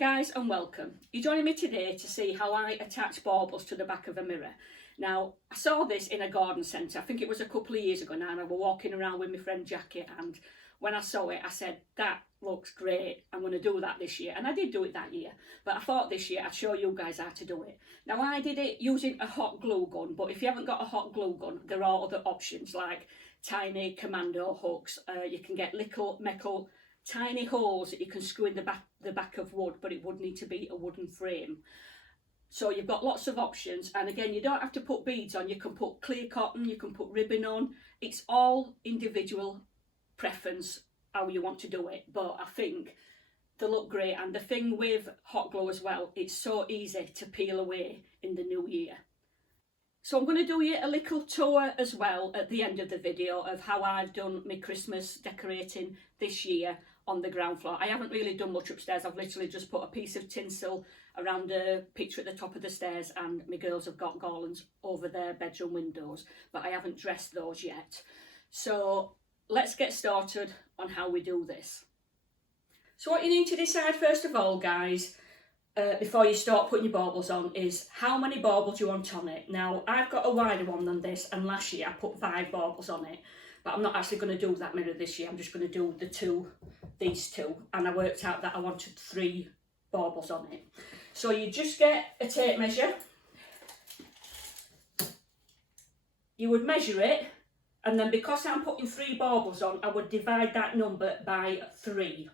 guys and welcome. You're joining me today to see how I attach baubles to the back of a mirror. Now, I saw this in a garden centre, I think it was a couple of years ago now, and I was walking around with my friend Jackie, and when I saw it I said, that looks great, I'm going to do that this year. And I did do it that year, but I thought this year I'd show you guys how to do it. Now, I did it using a hot glue gun, but if you haven't got a hot glue gun, there are other options like tiny commando hooks. You can get little metal tiny holes that you can screw in the back of wood, but it would need to be a wooden frame. So you've got lots of options, and again, you don't have to put beads on. You can put clear cotton, you can put ribbon on. It's all individual preference how you want to do it, but I think they look great. And the thing with hot glue as well, it's so easy to peel away in the new year. So I'm going to do you a little tour as well at the end of the video of how I've done my Christmas decorating this year on the ground floor. I haven't really done much upstairs. I've literally just put a piece of tinsel around a picture at the top of the stairs, and my girls have got garlands over their bedroom windows, but I haven't dressed those yet. So let's get started on how we do this. So what you need to decide first of all, guys, before you start putting your baubles on, is how many baubles you want on it. Now, I've got a wider one than this, and last year I put 5 baubles on it, but I'm not actually going to do that mirror this year. I'm just going to do these two, and I worked out that I wanted 3 baubles on it. So you just get a tape measure, you would measure it, and then because I'm putting 3 baubles on, I would divide that number by 3.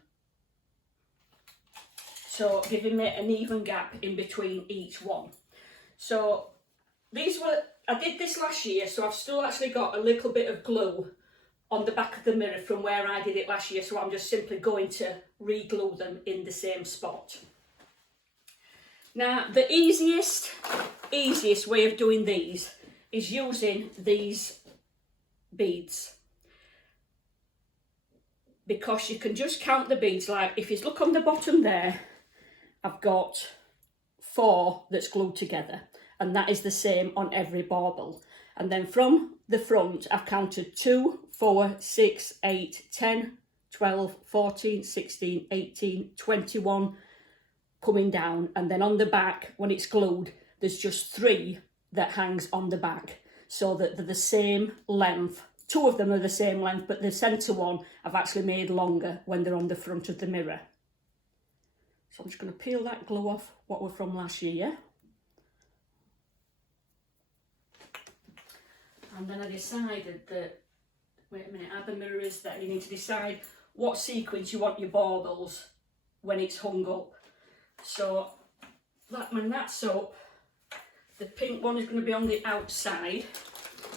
So giving me an even gap in between each one. So I did this last year, so I've still actually got a little bit of glue on the back of the mirror from where I did it last year, so I'm just simply going to re-glue them in the same spot. Now, the easiest way of doing these is using these beads, because you can just count the beads. Like if you look on the bottom there, I've got 4 that's glued together, and that is the same on every bauble. And then from the front, I've counted 2, 4, 6, 8, 10, 12, 14, 16, 18, 21 coming down. And then on the back, when it's glued, there's just 3 that hangs on the back, so that they're the same length. 2 of them are the same length, but the centre one I've actually made longer when they're on the front of the mirror. So I'm just going to peel that glue off what were from last year. And then I decided that, wait a minute, how the mirror is there, you need to decide what sequence you want your baubles when it's hung up. So when that's up, the pink one is going to be on the outside.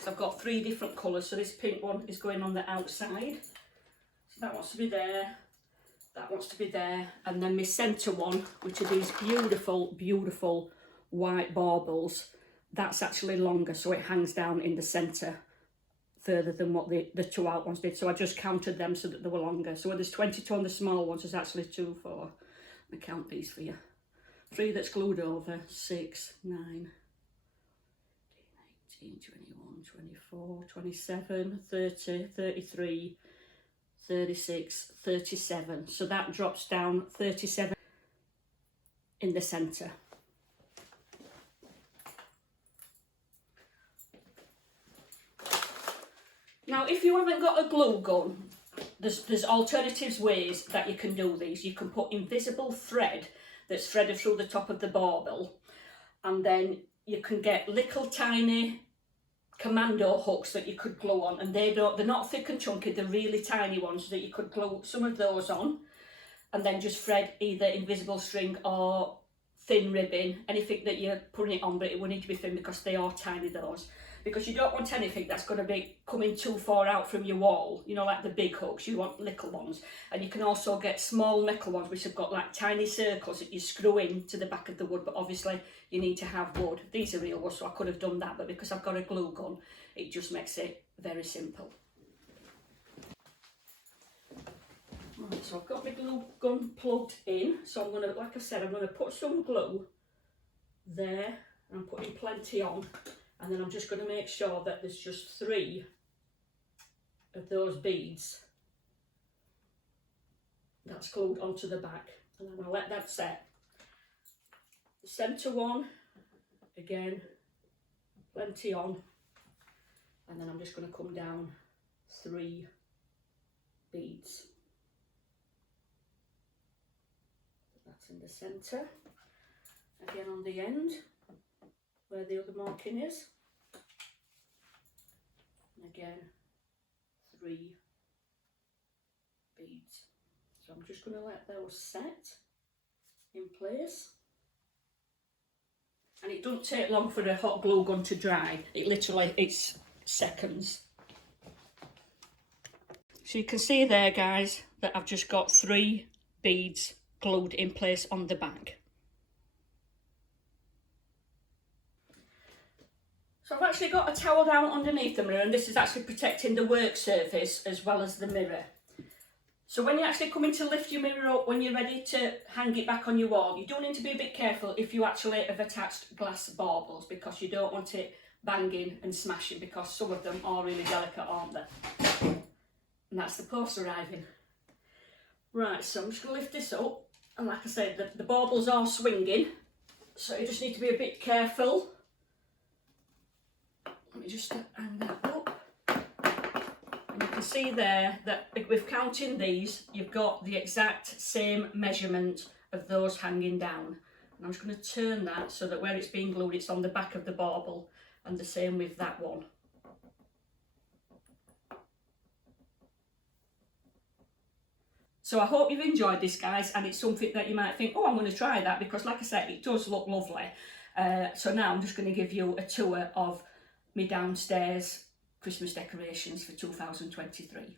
So I've got 3 different colours, so this pink one is going on the outside. So that wants to be there. That wants to be there, and then my centre one, which are these beautiful, beautiful white baubles, that's actually longer, so it hangs down in the centre further than what the 2 out ones did. So I just counted them so that they were longer. So when there's 22 on the small ones, there's actually 2, 4. Let me count these for you. 3 that's glued over, 6, 9, 18, 21, 24, 27, 30, 33, 36, 37. So that drops down 37 in the centre. Now, if you haven't got a glue gun, there's alternative ways that you can do these. You can put invisible thread that's threaded through the top of the bauble, and then you can get little tiny commando hooks that you could glue on, and they're not thick and chunky, they're really tiny ones, so that you could glue some of those on, and then just thread either invisible string or thin ribbon, anything that you're putting it on, but it will need to be thin because they are tiny, those, because you don't want anything that's going to be coming too far out from your wall, you know, like the big hooks. You want little ones. And you can also get small metal ones which have got like tiny circles that you screw in to the back of the wood, but obviously you need to have wood. These are real wood, so I could have done that, but because I've got a glue gun, it just makes it very simple. Right, so I've got my glue gun plugged in, so I'm going to, like I said, I'm going to put some glue there, and I'm putting plenty on. And then I'm just going to make sure that there's just 3 of those beads that's glued onto the back. And then I'll let that set The centre one, again, plenty on, and then I'm just going to come down 3 beads. That's in the centre. Again on the end, where the other marking is. And again, 3 beads. So I'm just going to let those set in place. And it doesn't take long for the hot glue gun to dry. It's seconds. So you can see there, guys, that I've just got 3 beads glued in place on the back. So I've actually got a towel down underneath the mirror, and this is actually protecting the work surface as well as the mirror. So when you're actually coming to lift your mirror up, when you're ready to hang it back on your wall, you do need to be a bit careful if you actually have attached glass baubles, because you don't want it banging and smashing, because some of them are really delicate, aren't they? And that's the post arriving. Right, so I'm just going to lift this up, and like I said, the baubles are swinging, so you just need to be a bit careful. Let me just hang that up. And you can see there that with counting these, you've got the exact same measurement of those hanging down. And I'm just going to turn that so that where it's being glued, it's on the back of the bauble, and the same with that one. So I hope you've enjoyed this, guys, and it's something that you might think, oh, I'm going to try that, because like I said, it does look lovely. So now I'm just going to give you a tour of my downstairs Christmas decorations for 2023.